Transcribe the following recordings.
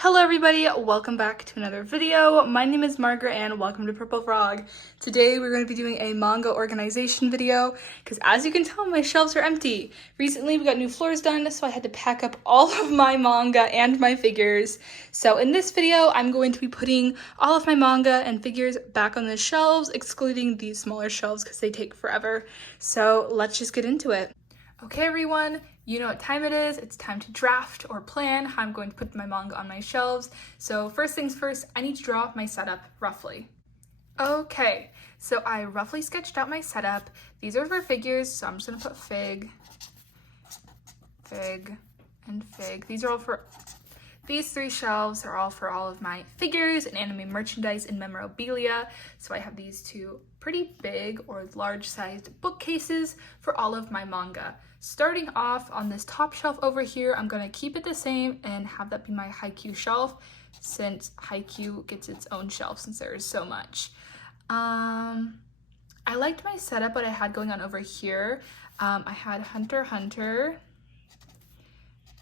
Hello everybody, welcome back to another video. My name is Margaret and welcome to Purple Frog. Today we're going to be doing a manga organization video because as you can tell my shelves are empty. Recently we got new floors done, so I had to pack up all of my manga and my figures. So in this video I'm going to be putting all of my manga and figures back on the shelves, excluding these smaller shelves because they take forever. So let's just get into it. Okay everyone, you know what time it is. It's time to draft or plan how I'm going to put my manga on my shelves. So first things first, I need to draw up my setup roughly. Okay, so I roughly sketched out my setup. These are for figures, so I'm just gonna put fig, and fig. These three shelves are all for all of my figures and anime merchandise and memorabilia. So I have these two pretty big or large sized bookcases for all of my manga. Starting off on this top shelf over here, I'm gonna keep it the same and have that be my Haikyuu shelf since Haikyuu gets its own shelf since there is so much. I liked my setup, what I had going on over here. I had Hunter x Hunter,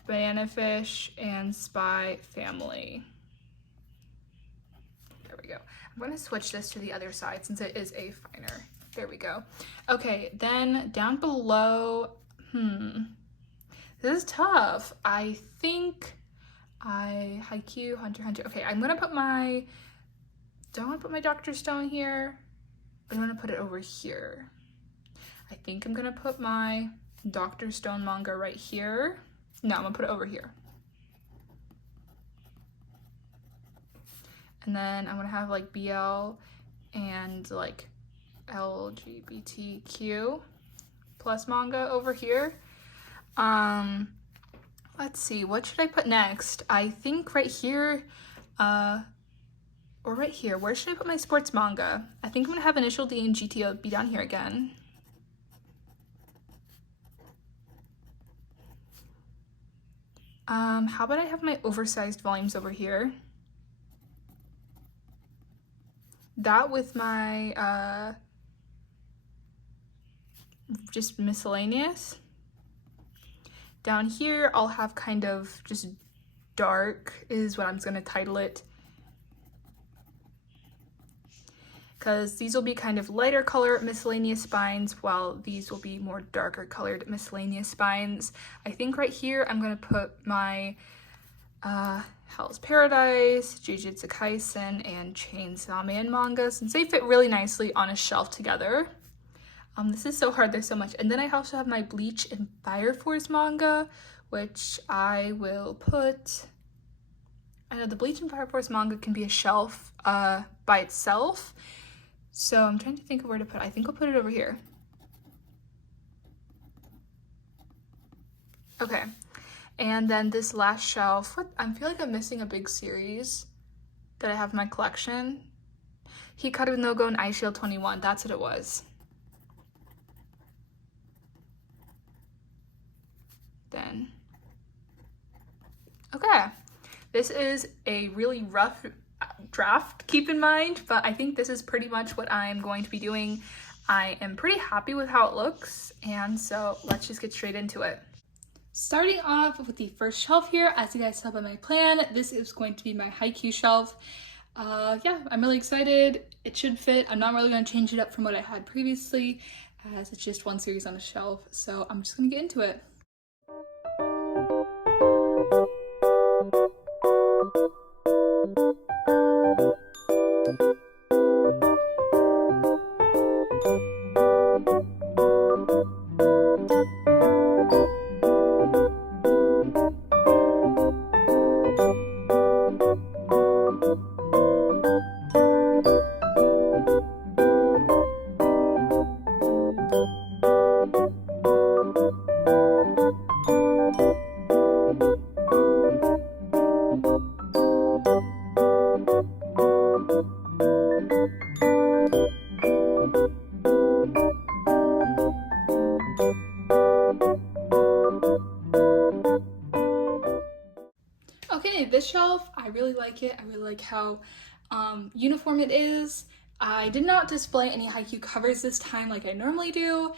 Banana Fish, and Spy Family. There we go. I'm going to switch this to the other side since it is a finer. There we go. Okay, then down below, this is tough. I think Haikyuu, Hunter x Hunter. Okay, I'm going to put don't want to put my Dr. Stone here, but I'm going to put it over here. I think I'm going to put my Dr. Stone manga right here. No, I'm gonna put it over here. And then I'm gonna have like BL and like LGBTQ plus manga over here. Let's see, what should I put next? I think right here, or right here. Where should I put my sports manga? I think I'm gonna have Initial D and GTO be down here again. How about I have my oversized volumes over here? That with my, just miscellaneous. Down here, I'll have kind of just dark is what I'm gonna title it. Because these will be kind of lighter color miscellaneous spines, while these will be more darker colored miscellaneous spines. I think right here I'm gonna put my Hell's Paradise, Jujutsu Kaisen, and Chainsaw Man manga since they fit really nicely on a shelf together. This is so hard, there's so much. And then I also have my Bleach and Fire Force manga, which I will put. I know the Bleach and Fire Force manga can be a shelf by itself. So I'm trying to think of where to put it. I think I'll put it over here. Okay, and then this last shelf, I feel like I'm missing a big series that I have in my collection. Hikaru no Go and Ice Shield 21, that's what it was. Then, okay, this is a really rough draft, keep in mind, but I think this is pretty much what I'm going to be doing. I am pretty happy with how it looks, and so let's just get straight into it. Starting off with the first shelf here, as you guys saw by my plan, this is going to be my Haikyuu shelf. Yeah, I'm really excited. It should fit. I'm not really going to change it up from what I had previously, as it's just one series on a shelf, so I'm just going to get into it. Okay, this shelf, I really like it. I really like how uniform it is. I did not display any Haikyuu covers this time like I normally do.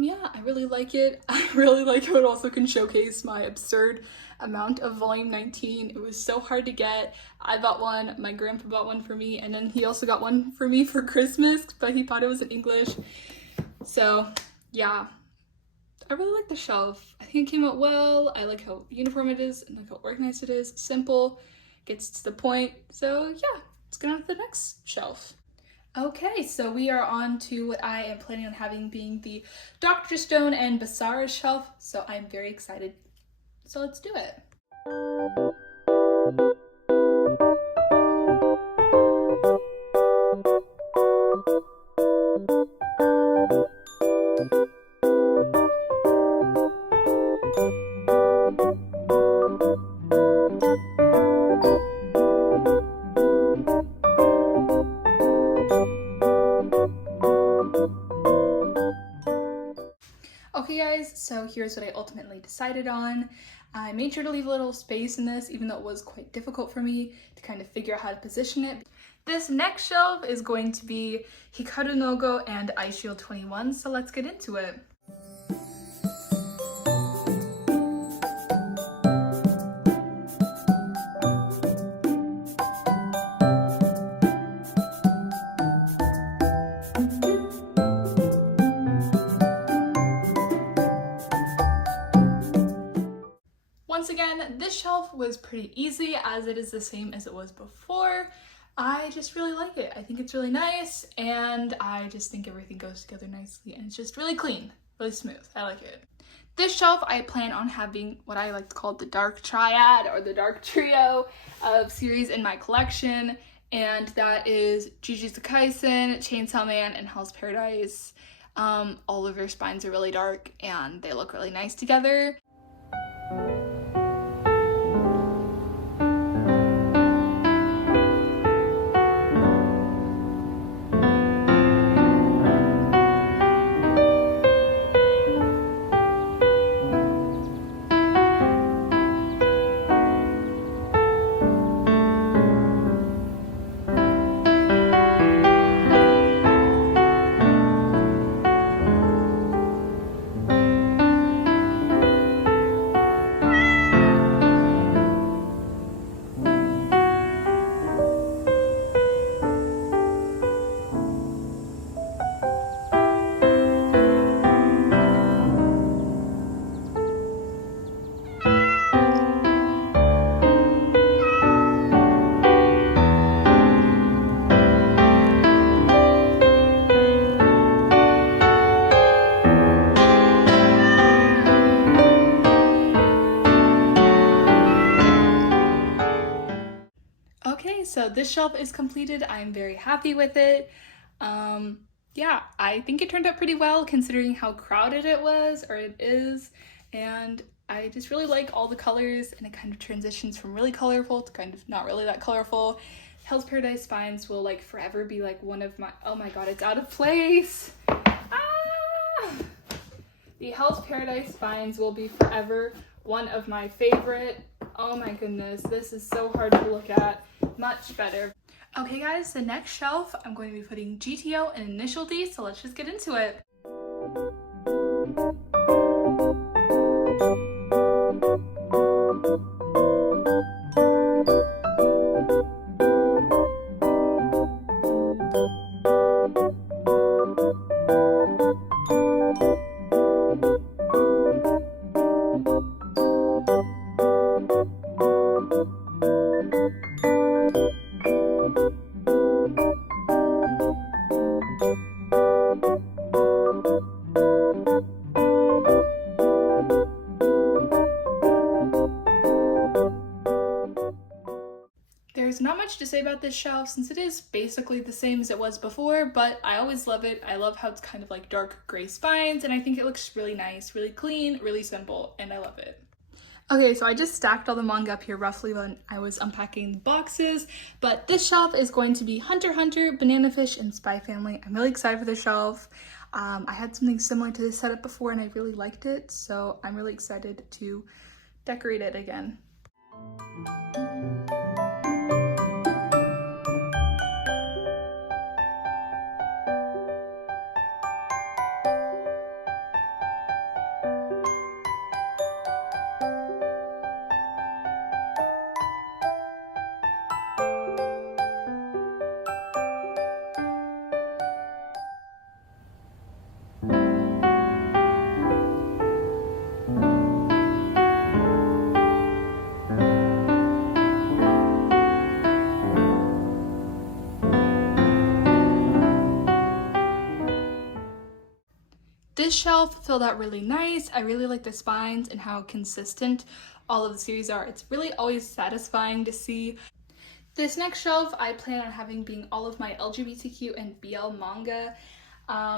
Yeah, I really like it. I really like how it also can showcase my absurd amount of volume 19. It was so hard to get. I bought one, my grandpa bought one for me, and then he also got one for me for Christmas, but he thought it was in English. So yeah, I really like the shelf. I think it came out well. I like how uniform it is and like how organized it is. Simple, gets to the point. So yeah, let's get on to the next shelf. Okay, so we are on to what I am planning on having being the Dr. Stone and Basara shelf, so I'm very excited. So let's do it. Okay guys, so here's what I ultimately decided on. I made sure to leave a little space in this, even though it was quite difficult for me to kind of figure out how to position it. This next shelf is going to be Hikaru no Go and Ice Shield 21, so let's get into it. Once again, this shelf was pretty easy as it is the same as it was before. I just really like it. I think it's really nice and I just think everything goes together nicely and it's just really clean, really smooth. I like it. This shelf I plan on having what I like to call the dark triad or the dark trio of series in my collection, and that is Jujutsu Kaisen, Chainsaw Man, and Hell's Paradise. All of their spines are really dark and they look really nice together. Okay, so this shelf is completed. I'm very happy with it. Yeah, I think it turned out pretty well considering how crowded it was, or it is, and I just really like all the colors, and it kind of transitions from really colorful to kind of not really that colorful. Hell's Paradise spines will like forever be like one of my, oh my god, it's out of place! Ah! The Hell's Paradise spines will be forever one of my favorite. Oh my goodness, this is so hard to look at. Much better. Okay guys, the next shelf I'm going to be putting GTO and Initial D, so let's just get into it. There's not much to say about this shelf since it is basically the same as it was before, but I always love it. I love how it's kind of like dark gray spines, and I think it looks really nice, really clean, really simple, and I love it. Okay, so I just stacked all the manga up here roughly when I was unpacking the boxes, but this shelf is going to be Hunter x Hunter, Banana Fish, and Spy Family. I'm really excited for this shelf. I had something similar to this setup before and I really liked it, so I'm really excited to decorate it again. This shelf filled out really nice. I really like the spines and how consistent all of the series are. It's really always satisfying to see. This next shelf I plan on having being all of my LGBTQ and BL manga.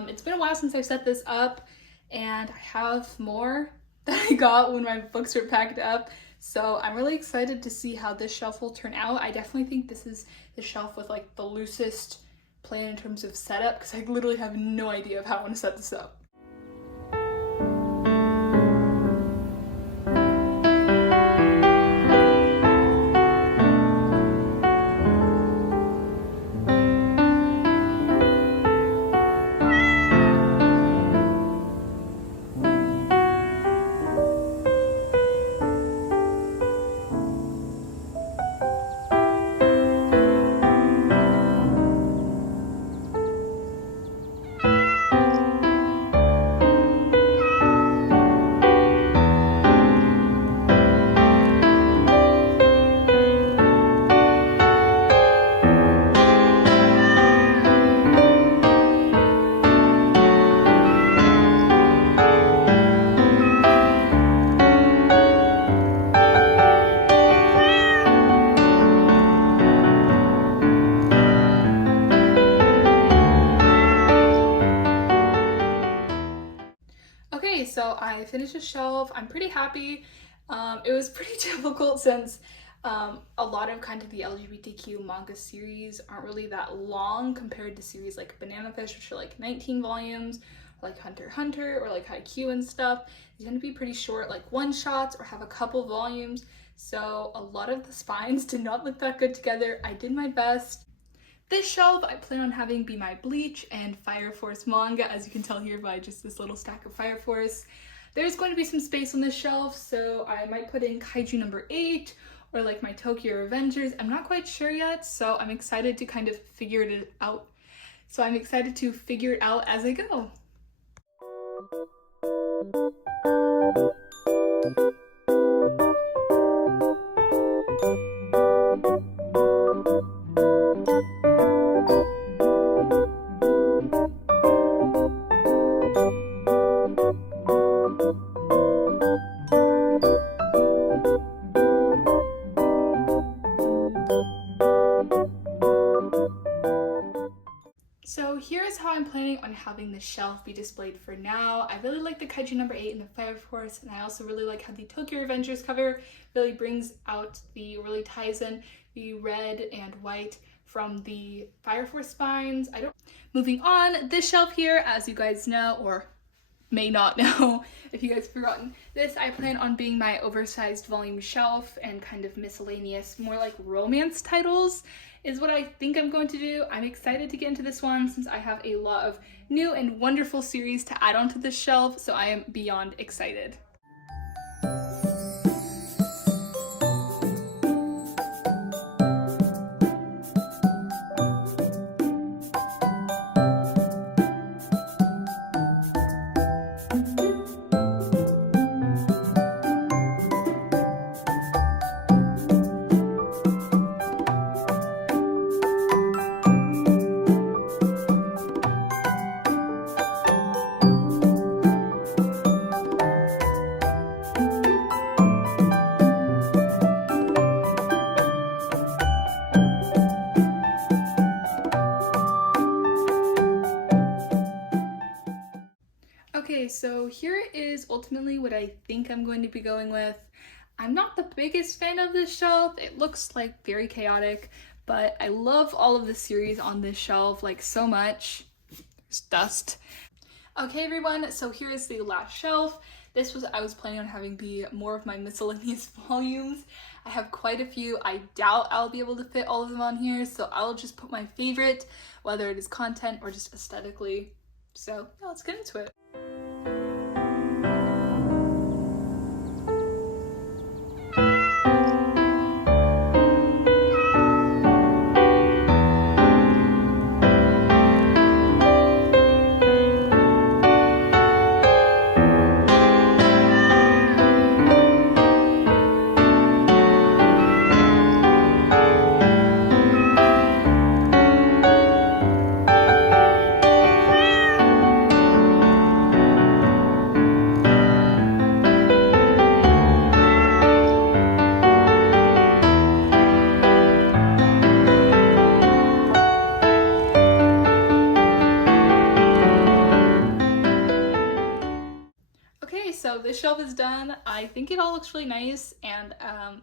It's been a while since I've set this up, and I have more that I got when my books were packed up. So I'm really excited to see how this shelf will turn out. I definitely think this is the shelf with like the loosest plan in terms of setup, because I literally have no idea of how I want to set this up. Okay, so I finished the shelf. I'm pretty happy. It was pretty difficult since a lot of kind of the LGBTQ manga series aren't really that long compared to series like Banana Fish, which are like 19 volumes, or like Hunter x Hunter, or like Haikyuu and stuff. They tend to be pretty short, like one-shots or have a couple volumes. So a lot of the spines did not look that good together. I did my best. This shelf I plan on having be my Bleach and Fire Force manga, as you can tell here by just this little stack of Fire Force. There's going to be some space on this shelf, so I might put in Kaiju number 8 or like my Tokyo Revengers. I'm not quite sure yet, so I'm excited to kind of figure it out. So I'm excited to figure it out as I go. So here's how I'm planning on having the shelf be displayed for now. I really like the Kaiju number 8 and the Fire Force, and I also really like how the Tokyo Revengers cover really really ties in the red and white from the Fire Force spines. Moving on, this shelf here, as you guys know, or may not know if you guys have forgotten, this I plan on being my oversized volume shelf and kind of miscellaneous, more like romance titles is what I think I'm going to do. I'm excited to get into this one since I have a lot of new and wonderful series to add onto this shelf, so I am beyond excited. Okay, so here is ultimately what I think I'm going to be going with. I'm not the biggest fan of this shelf. It looks like very chaotic, but I love all of the series on this shelf like so much. There's dust. Okay everyone, so here is the last shelf. I was planning on having be more of my miscellaneous volumes. I have quite a few. I doubt I'll be able to fit all of them on here, so I'll just put my favorite, whether it is content or just aesthetically. So yeah, let's get into it. this shelf is done. I think it all looks really nice, and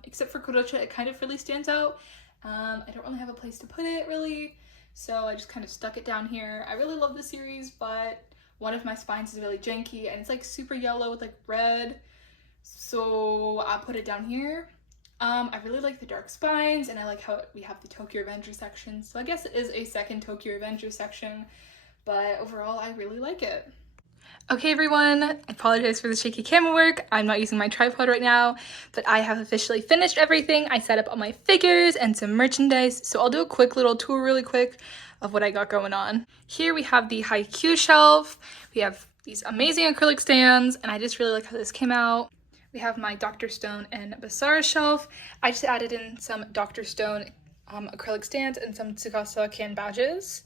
except for Kurocha, it kind of really stands out. I don't really have a place to put it really, so I just kind of stuck it down here. I really love the series, but one of my spines is really janky and it's like super yellow with like red, so I put it down here. I really like the dark spines, and I like how we have the Tokyo Revenger section, so I guess it is a second Tokyo Revenger section, but overall I really like it. Okay everyone, I apologize for the shaky camera work. I'm not using my tripod right now, but I have officially finished everything. I set up all my figures and some merchandise, so I'll do a quick little tour really quick of what I got going on. Here we have the Haikyuu shelf. We have these amazing acrylic stands, and I just really like how this came out. We have my Dr. Stone and Basara shelf. I just added in some Dr. Stone acrylic stands and some Tsukasa can badges.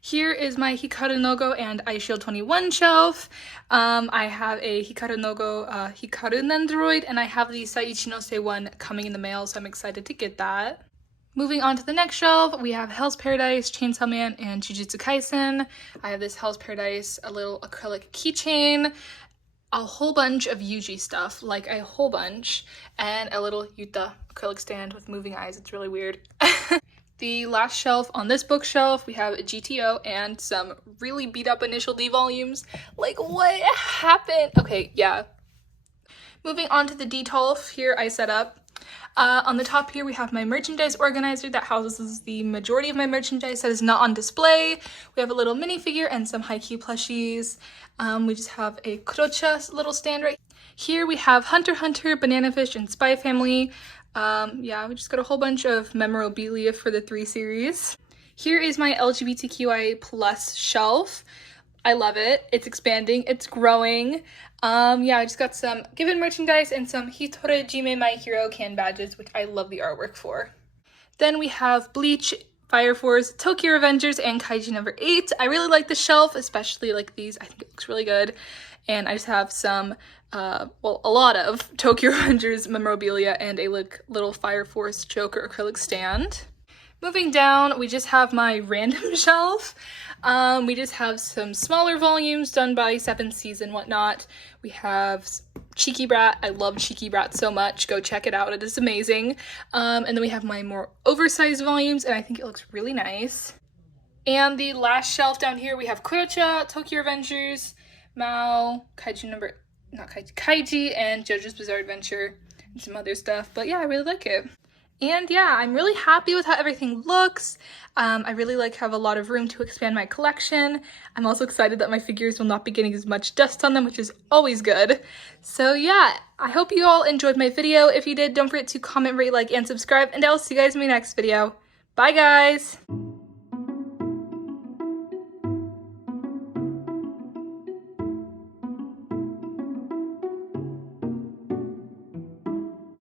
Here is my Hikaru no Go and iShield 21 shelf. I have a Hikaru no Go Hikaru Nendoroid, and I have the Saiichi no Se one coming in the mail, so I'm excited to get that. Moving on to the next shelf, we have Hell's Paradise, Chainsaw Man, and Jujutsu Kaisen. I have this Hell's Paradise, a little acrylic keychain, a whole bunch of Yuji stuff, like a whole bunch, and a little Yuta acrylic stand with moving eyes. It's really weird. The last shelf on this bookshelf, we have a GTO and some really beat up Initial D volumes. Like, what happened? Okay, yeah. Moving on to the D12, here I set up. On the top here, we have my merchandise organizer that houses the majority of my merchandise that is not on display. We have a little minifigure and some Haikyuu plushies. We just have a Kurocha little stand right here. We have Hunter x Hunter, Banana Fish, and Spy Family. Yeah, we just got a whole bunch of memorabilia for the 3 series. Here is my LGBTQI plus shelf. I love it. It's expanding. It's growing. Yeah, I just got some Given merchandise and some Hitore Jime My Hero can badges, which I love the artwork for. Then we have Bleach, Fire Force, Tokyo Revengers, and Kaiji number 8. I really like the shelf, especially like these. I think it looks really good. And I just have some, well, a lot of Tokyo Revengers memorabilia and a little Fire Force Joker acrylic stand. Moving down, we just have my random shelf. We just have some smaller volumes done by 7 Seas and whatnot. We have Cheeky Brat. I love Cheeky Brat so much. Go check it out. It is amazing. And then we have my more oversized volumes, and I think it looks really nice. And the last shelf down here, we have Kurocha, Tokyo Revengers, Mao, Kaiji, and JoJo's Bizarre Adventure, and some other stuff. But yeah, I really like it. And yeah, I'm really happy with how everything looks. I really like have a lot of room to expand my collection. I'm also excited that my figures will not be getting as much dust on them, which is always good. So yeah, I hope you all enjoyed my video. If you did, don't forget to comment, rate, like, and subscribe, and I'll see you guys in my next video. Bye guys!